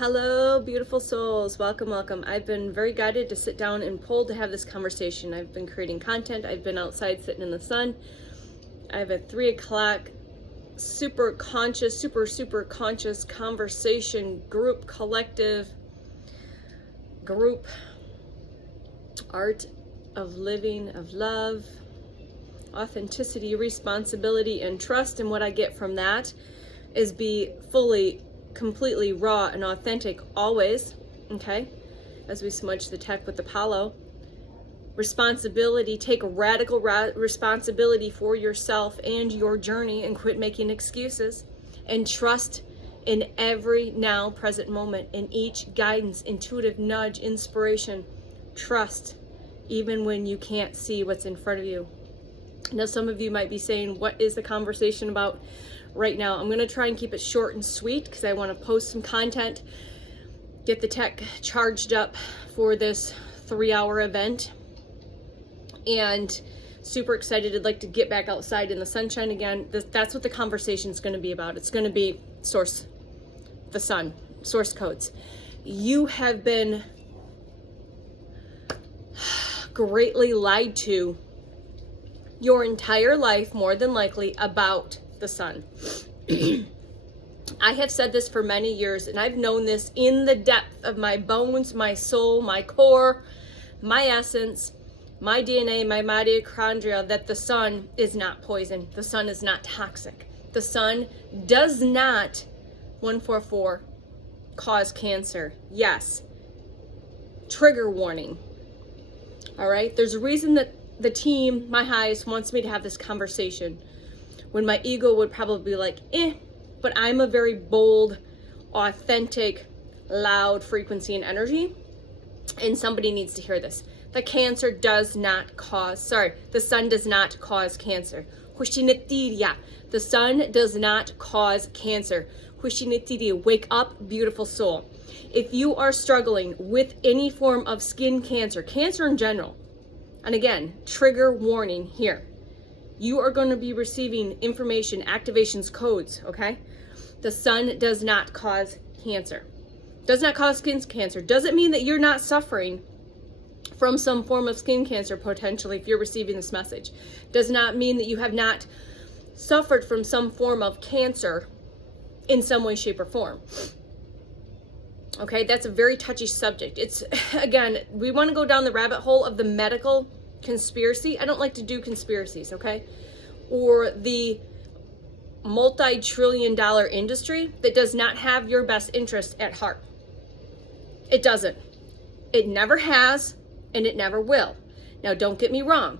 Hello, beautiful souls. Welcome, welcome. I've been very guided to sit down and pulled to have this conversation. I've been creating content. I've been outside sitting in the sun. I have a 3 o'clock super conscious conversation group, collective group, art of living, of love, authenticity, responsibility, and trust. And what I get from that is be fully, completely raw and authentic always, okay? As we smudge the tech with Apollo. Responsibility, take radical responsibility for yourself and your journey and quit making excuses. And trust in every now present moment, in each guidance, intuitive nudge, inspiration. Trust even when you can't see what's in front of you. Now some of you might be saying, what is the conversation about right now? I'm going to try and keep it short and sweet because I want to post some content, get the tech charged up for this 3-hour event, and super excited. I'd like to get back outside in the sunshine again. That's what the conversation is going to be about. It's going to be source, the sun, source codes. You have been greatly lied to your entire life, more than likely, about the sun. I have said this for many years, and I've known this in the depth of my bones, my soul, my core, my essence, my DNA, my mitochondria, that the sun is not poison. The sun is not toxic. The sun does not, 144, cause cancer. Yes. Trigger warning. All right? There's a reason that the team, my highest, wants me to have this conversation when my ego would probably be like, but I'm a very bold, authentic, loud frequency and energy, and somebody needs to hear this. The sun does not cause cancer. The sun does not cause cancer. Wake up, beautiful soul. If you are struggling with any form of skin cancer, cancer in general, and again, trigger warning here, you are going to be receiving information, activations, codes, okay? The sun does not cause cancer. Does not cause skin cancer. Doesn't mean that you're not suffering from some form of skin cancer potentially if you're receiving this message. Does not mean that you have not suffered from some form of cancer in some way, shape, or form. Okay, that's a very touchy subject. It's, again, we want to go down the rabbit hole of the medical conspiracy. I don't like to do conspiracies, okay? Or the multi-trillion-dollar industry that does not have your best interest at heart. It doesn't. It never has, and it never will. Now, don't get me wrong.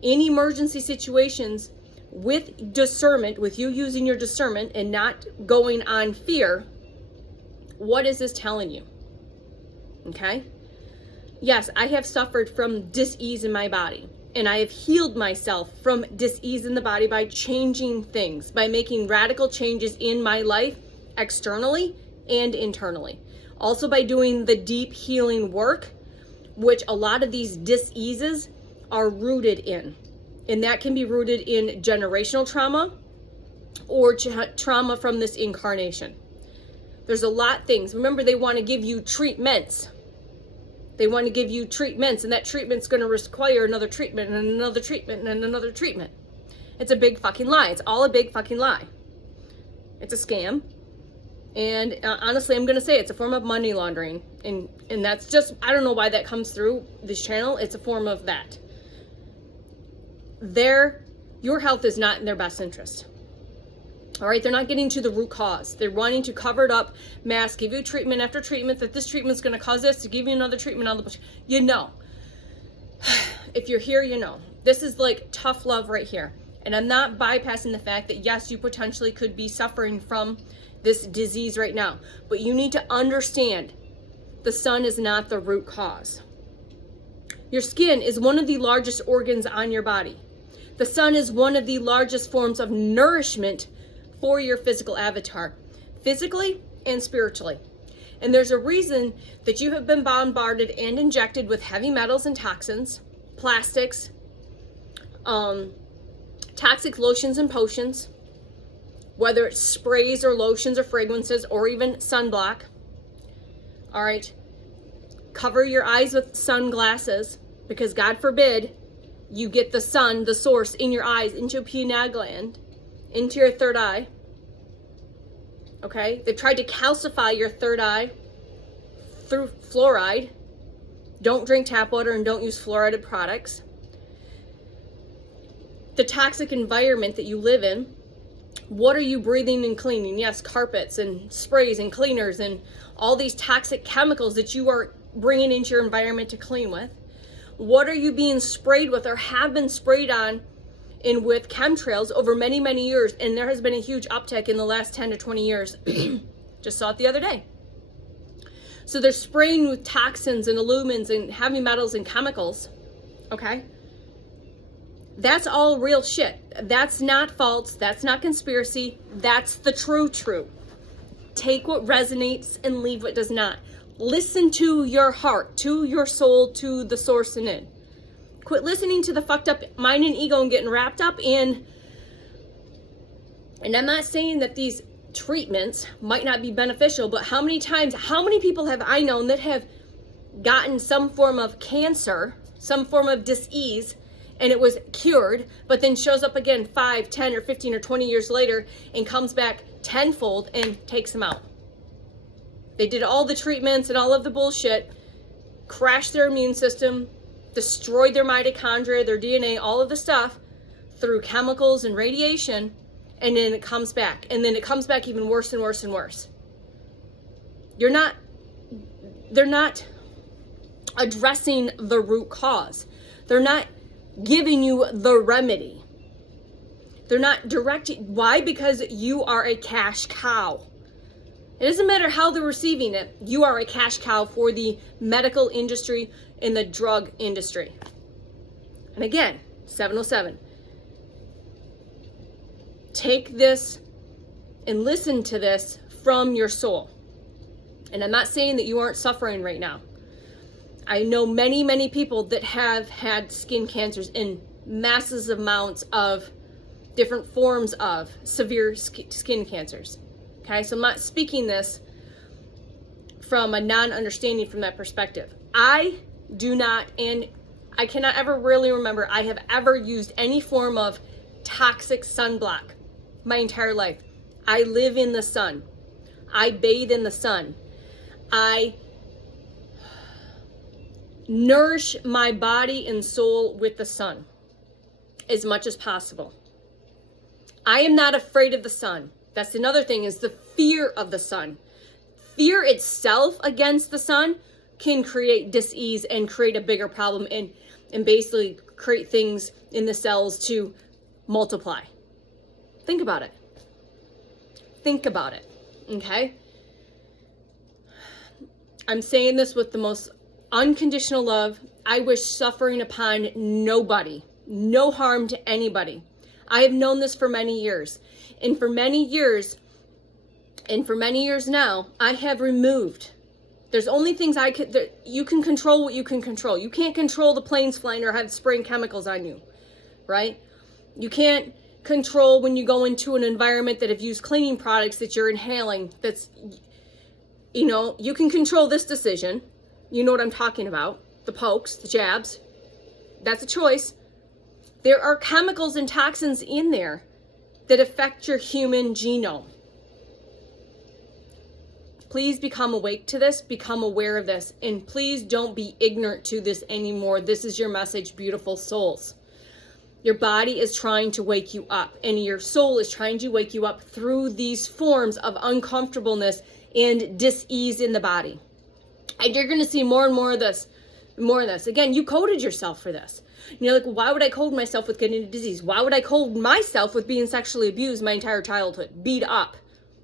In emergency situations, with discernment, with you using your discernment and not going on fear, what is this telling you? Okay? Yes, I have suffered from dis-ease in my body, and I have healed myself from dis-ease in the body by changing things, by making radical changes in my life, externally and internally. Also by doing the deep healing work, which a lot of these dis-eases are rooted in. And that can be rooted in generational trauma or trauma from this incarnation. There's a lot of things. Remember, they want to give you treatments. They want to give you treatments, and that treatment's going to require another treatment and another treatment and another treatment. It's a big fucking lie. It's all a big fucking lie. It's a scam. And honestly, I'm going to say it's a form of money laundering. And that's just, I don't know why that comes through this channel. It's a form of that. Your health is not in their best interest. All right, they're not getting to the root cause. They're wanting to cover it up, mask, give you treatment after treatment, that this treatment's going to cause this, to give you another treatment on the bush. You know. If you're here, you know. This is like tough love right here. And I'm not bypassing the fact that, yes, you potentially could be suffering from this disease right now. But you need to understand the sun is not the root cause. Your skin is one of the largest organs on your body. The sun is one of the largest forms of nourishment for your physical avatar, physically and spiritually. And there's a reason that you have been bombarded and injected with heavy metals and toxins, plastics, toxic lotions and potions, whether it's sprays or lotions or fragrances or even sunblock, All right. Cover your eyes with sunglasses, because God forbid you get the sun, the source, in your eyes, into your pineal gland, into your third eye. Okay? They've tried to calcify your third eye through fluoride. Don't drink tap water and don't use fluoridated products. The toxic environment that you live in. What are you breathing and cleaning? Yes, carpets and sprays and cleaners and all these toxic chemicals that you are bringing into your environment to clean with. What are you being sprayed with or have been sprayed on and with chemtrails over many, many years? And there has been a huge uptick in the last 10 to 20 years. Just saw it the other day. So they're spraying with toxins and illumins and heavy metals and chemicals. Okay? That's all real shit. That's not false. That's not conspiracy. That's the true. Take what resonates and leave what does not. Listen to your heart, to your soul, to the source in it. Quit listening to the fucked up mind and ego and getting wrapped up in. And I'm not saying that these treatments might not be beneficial, but how many people have I known that have gotten some form of cancer, some form of disease, and it was cured, but then shows up again 5, 10, or 15, or 20 years later and comes back tenfold and takes them out. They did all the treatments and all of the bullshit, crashed their immune system, destroyed their mitochondria, their DNA, all of the stuff through chemicals and radiation, and then it comes back. And then it comes back even worse and worse and worse. They're not addressing the root cause. They're not giving you the remedy. They're not directing. Why? Because you are a cash cow. It doesn't matter how they're receiving it. You are a cash cow for the medical industry and the drug industry. And again, 707. Take this and listen to this from your soul. And I'm not saying that you aren't suffering right now. I know many, many people that have had skin cancers in massive amounts of different forms of severe skin cancers. Okay, so I'm not speaking this from a non-understanding from that perspective. I do not, and I cannot ever really remember I have ever used any form of toxic sunblock my entire life. I live in the sun. I bathe in the sun. I nourish my body and soul with the sun as much as possible. I am not afraid of the sun. That's another thing, is the fear of the sun. Fear itself against the sun can create dis-ease and create a bigger problem and basically create things in the cells to multiply. Think about it. Think about it, okay? I'm saying this with the most unconditional love. I wish suffering upon nobody, no harm to anybody. I have known this for many years. And for many years now, I have removed. There's only things you can control what you can control. You can't control the planes flying or have spraying chemicals on you, right? You can't control when you go into an environment that have used cleaning products that you're inhaling. That's, you can control this decision. You know what I'm talking about. The pokes, the jabs. That's a choice. There are chemicals and toxins in there that affect your human genome. Please become awake to this, become aware of this, and please don't be ignorant to this anymore. This is your message, beautiful souls. Your body is trying to wake you up, and your soul is trying to wake you up through these forms of uncomfortableness and dis-ease in the body. And you're going to see more and more of this, Again, you coded yourself for this. Like, why would I code myself with getting a disease? Why would I code myself with being sexually abused my entire childhood? Beat up,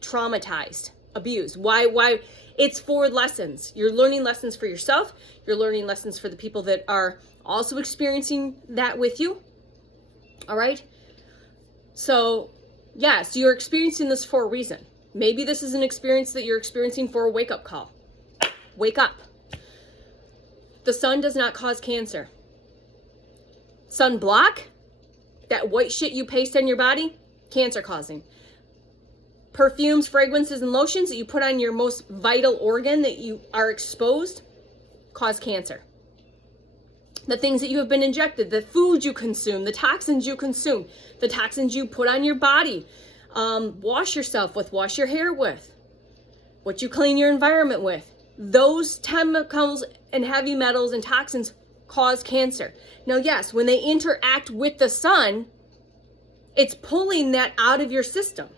traumatized, abused. Why? It's for lessons. You're learning lessons for yourself. You're learning lessons for the people that are also experiencing that with you. All right? So, yes, you're experiencing this for a reason. Maybe this is an experience that you're experiencing for a wake-up call. Wake up. The sun does not cause cancer. Sunblock, that white shit you paste on your body, cancer causing. perfumes, fragrances, and lotions that you put on your most vital organ that you are exposed cause cancer. The things that you have been injected, the food you consume, the toxins you consume, the toxins you put on your body, wash yourself with, wash your hair with, what you clean your environment with. Those chemicals and heavy metals and toxins cause cancer. Now, yes, when they interact with the sun, it's pulling that out of your system.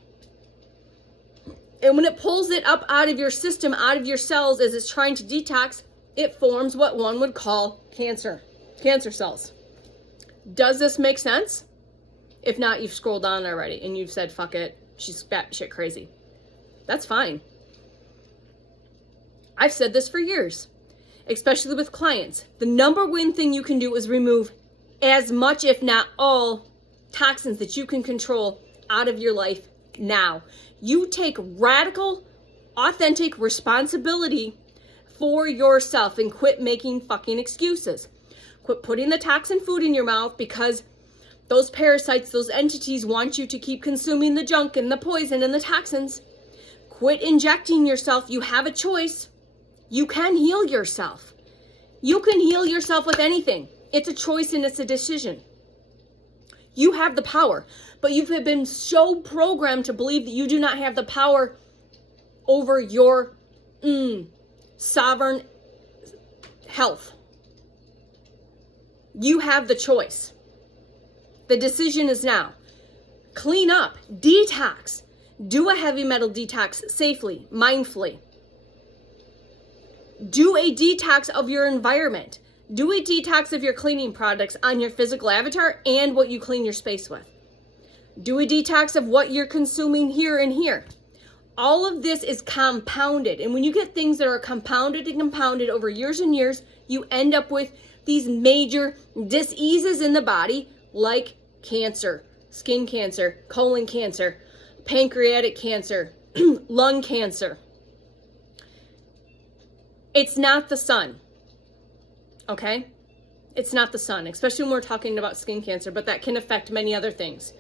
And when it pulls it up out of your system, out of your cells as it's trying to detox, it forms what one would call cancer cells. Does this make sense? If not, you've scrolled on already and you've said, fuck it, she's batshit crazy. That's fine. I've said this for years, especially with clients. The number one thing you can do is remove as much, if not all, toxins that you can control out of your life now. You take radical, authentic responsibility for yourself and quit making fucking excuses. Quit putting the toxin food in your mouth because those parasites, those entities want you to keep consuming the junk and the poison and the toxins. Quit injecting yourself. You have a choice. You can heal yourself. You can heal yourself with anything. It's a choice and it's a decision. You have the power, but you've been so programmed to believe that you do not have the power over your sovereign health. You have the choice. The decision is now. Clean up, detox, do a heavy metal detox safely, mindfully. Do a detox of your environment. Do a detox of your cleaning products on your physical avatar and what you clean your space with. Do a detox of what you're consuming here and here. All of this is compounded. And when you get things that are compounded and compounded over years and years, you end up with these major diseases in the body like cancer, skin cancer, colon cancer, pancreatic cancer, lung cancer. It's not the sun, okay? It's not the sun, especially when we're talking about skin cancer, but that can affect many other things.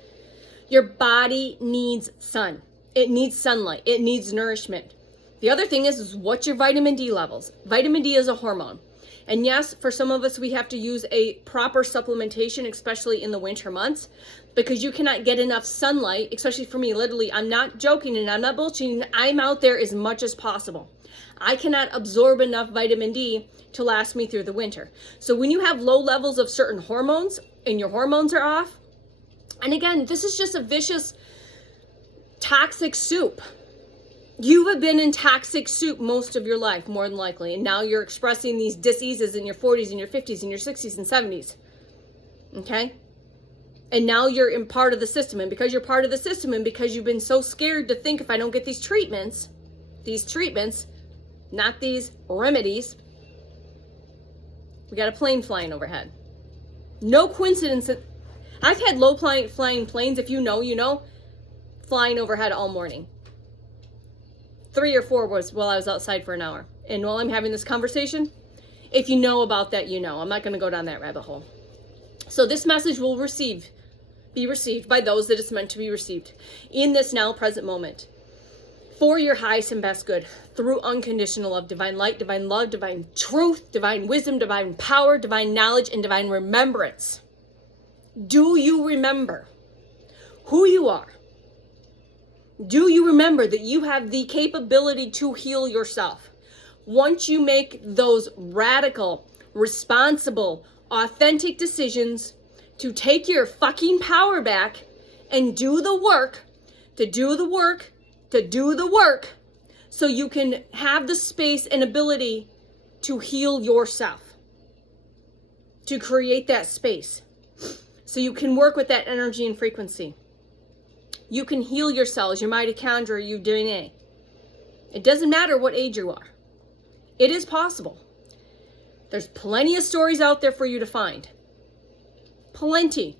Your body needs sun. It needs sunlight. It needs nourishment. The other thing is what's your vitamin D levels? Vitamin D is a hormone. And yes, for some of us, we have to use a proper supplementation, especially in the winter months, because you cannot get enough sunlight, especially for me, literally, I'm not joking and I'm not bullshitting. I'm out there as much as possible. I cannot absorb enough vitamin D to last me through the winter. So when you have low levels of certain hormones and your hormones are off, and again, this is just a vicious, toxic soup. You have been in toxic soup most of your life, more than likely, and now you're expressing these diseases in your 40s and your 50s and your 60s and 70s, okay? And now you're in part of the system, and because you're part of the system and because you've been so scared to think if I don't get these treatments, not these remedies, we got a plane flying overhead. No coincidence that I've had low flying planes, if you know, flying overhead all morning. 3 or 4 was while I was outside for an hour. And while I'm having this conversation, if you know about that, you know. I'm not going to go down that rabbit hole. So this message will be received by those that it's meant to be received in this now present moment. For your highest and best good, through unconditional love, divine light, divine love, divine truth, divine wisdom, divine power, divine knowledge, and divine remembrance. Do you remember who you are? Do you remember that you have the capability to heal yourself? Once you make those radical, responsible, authentic decisions to take your fucking power back and do the work, so you can have the space and ability to heal yourself, to create that space, so you can work with that energy and frequency. You can heal your cells, your mitochondria, your DNA. It doesn't matter what age you are. It is possible. There's plenty of stories out there for you to find. Plenty.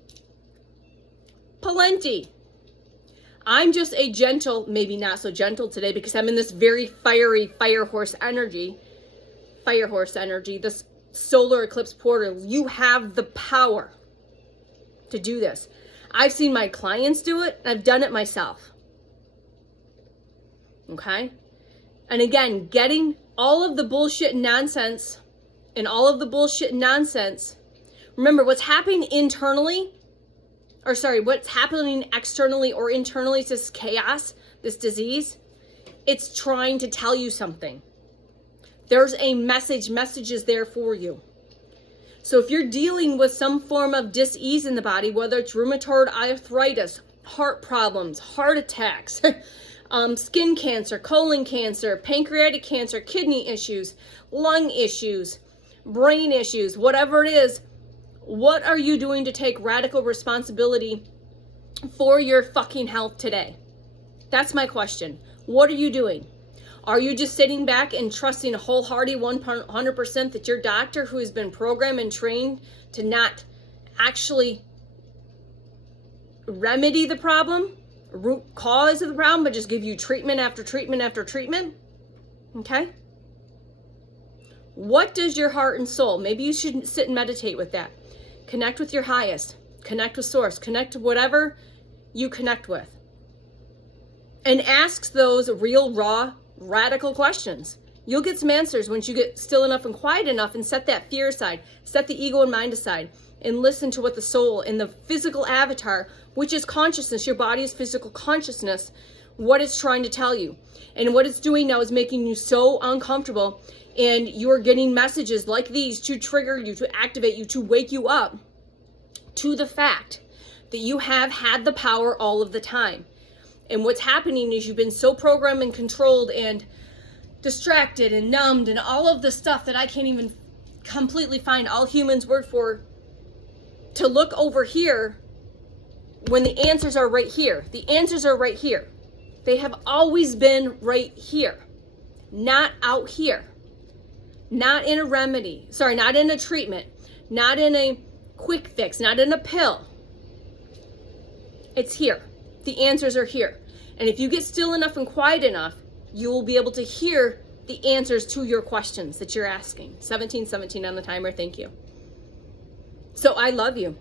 I'm just a gentle, maybe not so gentle today because I'm in this very fiery fire horse energy, this solar eclipse portal. You have the power to do this. I've seen my clients do it. I've done it myself. okay? And again, getting all of the bullshit and nonsense remember, what's happening what's happening externally or internally is this chaos, this disease. It's trying to tell you something. There's a message is there for you. So if you're dealing with some form of dis-ease in the body, whether it's rheumatoid arthritis, heart problems, heart attacks, skin cancer, colon cancer, pancreatic cancer, kidney issues, lung issues, brain issues, whatever it is, what are you doing to take radical responsibility for your fucking health today? That's my question. What are you doing? Are you just sitting back and trusting wholeheartedly 100% that your doctor, who has been programmed and trained to not actually remedy the problem, root cause of the problem, but just give you treatment after treatment after treatment? Okay? What does your heart and soul, maybe you should sit and meditate with that. Connect with your highest, connect with source, connect to whatever you connect with. And ask those real, raw, radical questions. You'll get some answers once you get still enough and quiet enough and set that fear aside, set the ego and mind aside, and listen to what the soul and the physical avatar, which is consciousness, your body's physical consciousness, what it's trying to tell you. And what it's doing now is making you so uncomfortable, and you're getting messages like these to trigger you, to activate you, to wake you up to the fact that you have had the power all of the time. And what's happening is you've been so programmed and controlled and distracted and numbed and all of the stuff that I can't even completely find all humans word for, to look over here when the answers are right here. The answers are right here. They have always been right here, not out here, not in a remedy, not in a treatment, not in a quick fix, not in a pill. It's here. The answers are here. And if you get still enough and quiet enough, you will be able to hear the answers to your questions that you're asking. 1717 on the timer. Thank you. So I love you.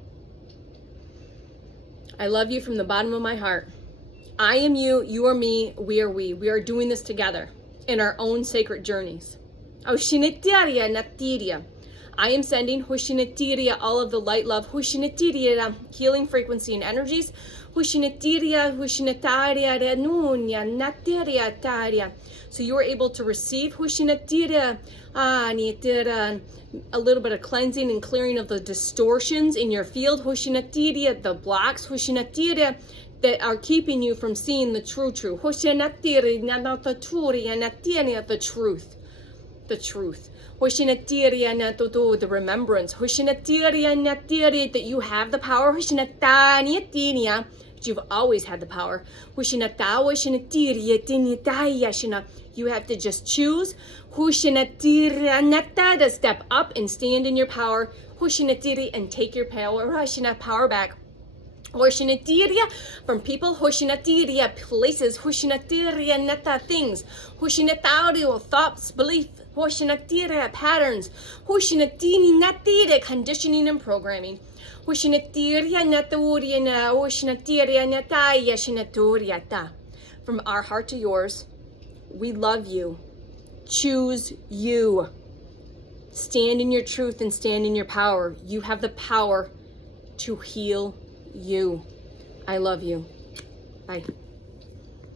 I love you from the bottom of my heart. I am you, you are me, we are we. We are doing this together in our own sacred journeys. I am sending all of the light, love, healing frequency and energies. So you are able to receive a little bit of cleansing and clearing of the distortions in your field, the blocks that are keeping you from seeing the true, the truth. The remembrance. That you have the power. You've always had the power. You have to just choose to step up and stand in your power and take your power back. From people, places, things, thoughts, beliefs, patterns, conditioning and programming. From our heart to yours, we love you. Choose you. Stand in your truth and stand in your power. You have the power to heal you. I love you. Bye.